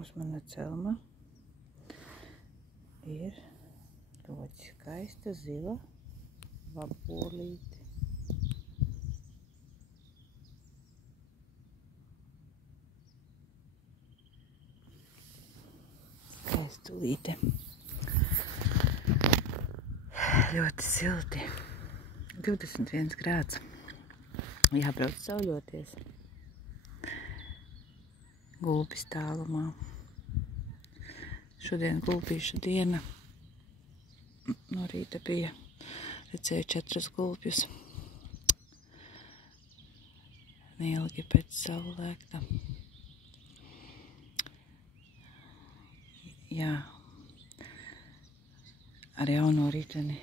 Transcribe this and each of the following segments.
uz mana celma ir ļoti skaista zila vabolīte. Skaistulīte. Ļoti silti. 21 grāds. Jābrauc sauļoties. Gulbis tālumā. Šodien gulbīšu diena. No rīta bija, redzēju 4 gulbjus. Neilgi pēc saulēkta. Jā. Ar jauno riteni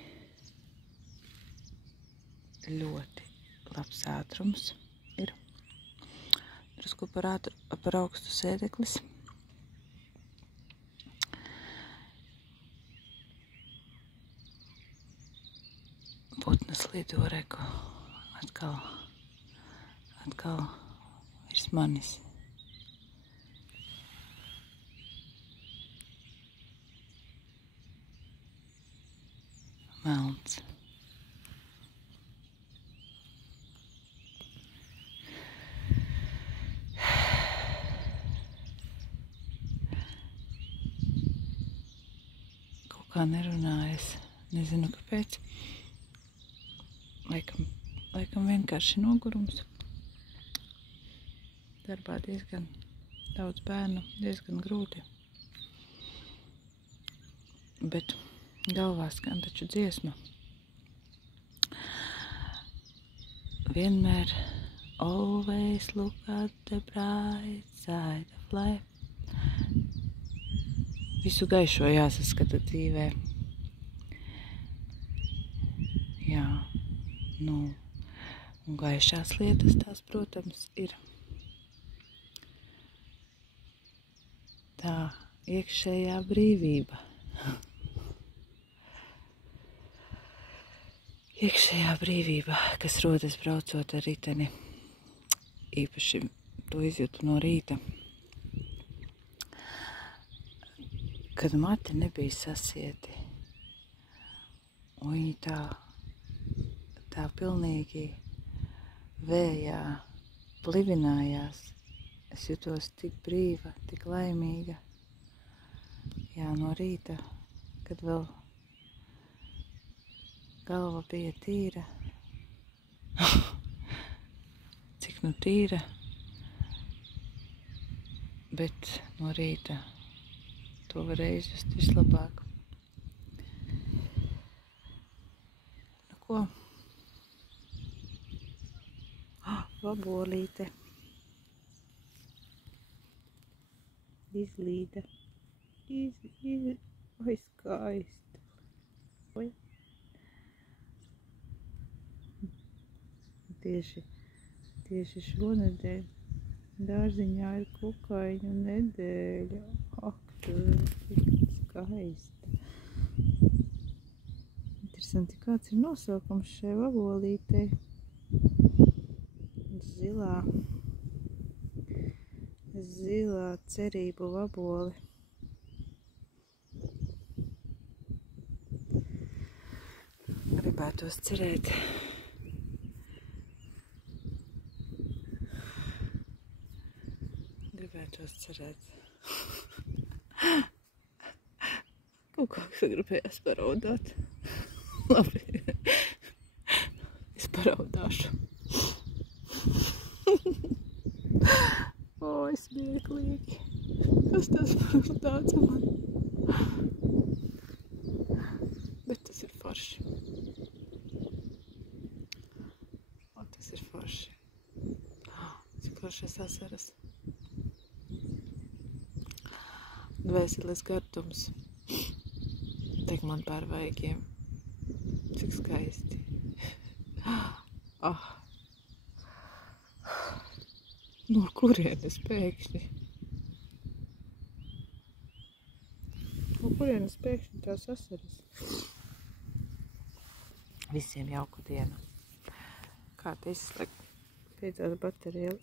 ļoti labs ātrums ir. Drusku par augstu sēdeklis. Putnas lido reku. Atkal virs manis. Melns. Kaut kā nerunājas. Nezinu, kāpēc. Laikam vienkārši nogurums. Darbā diezgan daudz bērnu, diezgan grūti. Bet galvā skan taču dziesma. Vienmēr always look at the bright side of life. Visu gaišo jāsaskata dzīvē. Jā, un gaišās lietas tās, protams, ir tā iekšējā brīvība. Iekšējā brīvība, kas rodas braucot ar riteni. Īpaši to izjūtu no rīta. Kad mati nebija sasieti. Un viņi tā pilnīgi vējā plivinājās. Es jutos tik brīva, tik laimīga. Jā, no rīta, kad vēl galva bija tīra. Cik nu tīra. Bet no rīta to varēja izjust vislabāk. Nu ko? Vabolīte. Izlīda. Oi, skaista. Oi. Tieši šonedēļ dārziņā ir kukaiņu nedēļa. Ak, cik skaista. Interesanti, kāds ir nosaukums šai vabolītei. Zilā cerību vabole. Gribētos cerēt. Kaut kā gribējās paraudāt. Labi. Es paraudāšu. Oi, smieklīgi. Kas tas tāds man? Bet tas ir forši. O, tas ir forši. Cik foršas asaras. Dvēseles gardums. Tek man pār vaigiem. Cik skaisti. No kurienes pēkšņi? No kurienes pēkšņi tās asaras? Visiem jauku dienu. Kā te izslēgt? Beidzās baterija.